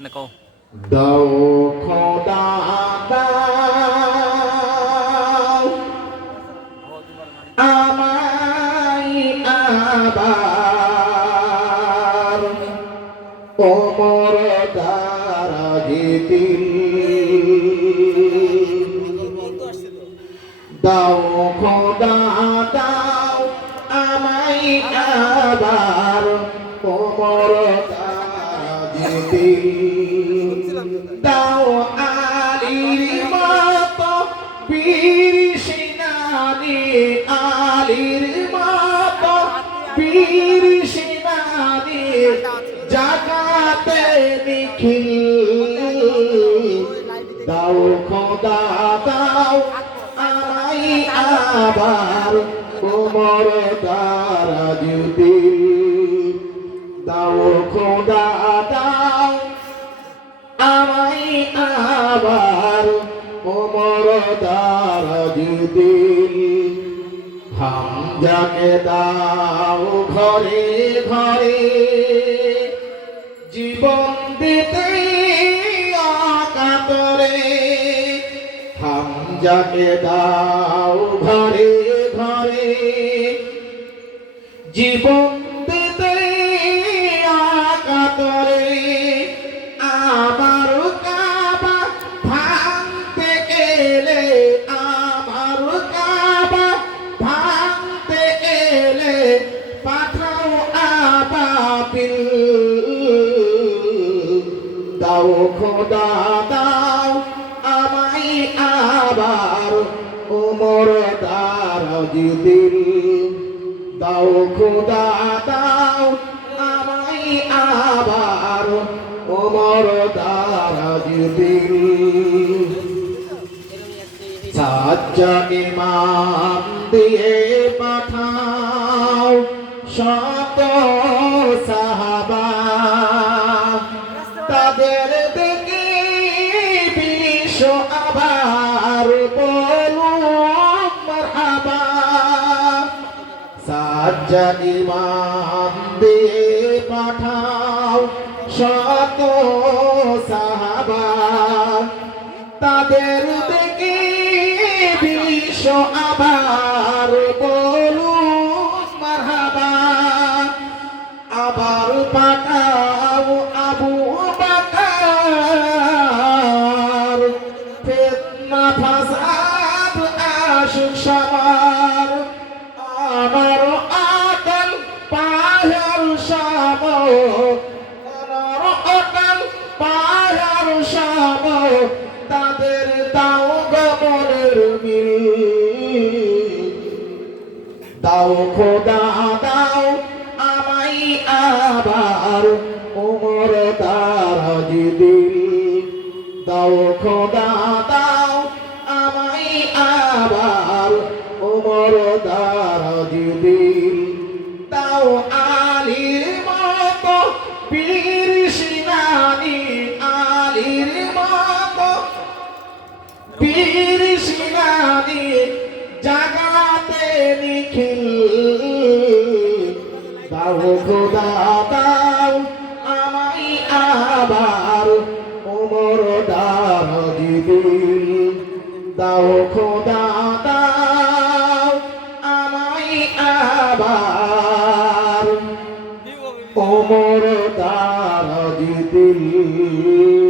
না কও দাও খোদা দাও আমায় আবার ওমর দারাজে দিল দাও খোদা দাও আমায় আবার ওমর দারাজে দিল দাও আলীর মতো বীর সেনানী আলীর মতো বীর সেনানী জাগাতে নিখিল দাও খোদা দাও আমায় আবার ওমর দারাজে দিল দাও খোদা দাও আমায় আবার ওমর দারাজে দিল হামজাকে দাও ঘরে ঘরে জীবন দিতে অকাতরে হামজাকে দাও ঘরে ঘরে জীবন দিতে অকাতরে আমার কাবা ভাঙতে এলে আমার কাবা ভাঙতে এলে পাঠাও আবাবিল দাও খোদা দাও আমায় আবার ওমর দারাজে দিল দাও খোদা দাও আমায় আবার ওমর দারাজে দিল সাজ্জাদ ইমাম দিয়ে পাঠাও শত সাহাবা তাদের দেখে বিশ্ব আবার বলুক মারহাবা সাজ্জাদ ইমাম দিয়ে পাঠাও শত সাহাবা তাদের দেখে বিশ্ব আবার বলুক মারহাবা আবার পাঠাও আবু বকর ফিতনা ফাসাদ আশিক সবার আমার আকাল পাহার শাম আমার আকাল পাহার শাম তাদের দাও গমনের মিল দাও খোদা দাও আমায় আবার ওমর দারাজে দিল দাও খোদা দাও আমায় আবার ওমর দারাজে দিল দাও আলীর মতো বীর সেনানী আলীর মতো বীর সেনানী জাগাতে নিখিল দাও খোদা দাও আমায় আবার ওমর দারাজে দিল দাও খোদা দাও আমায় আবার ওমর দারাজে দিল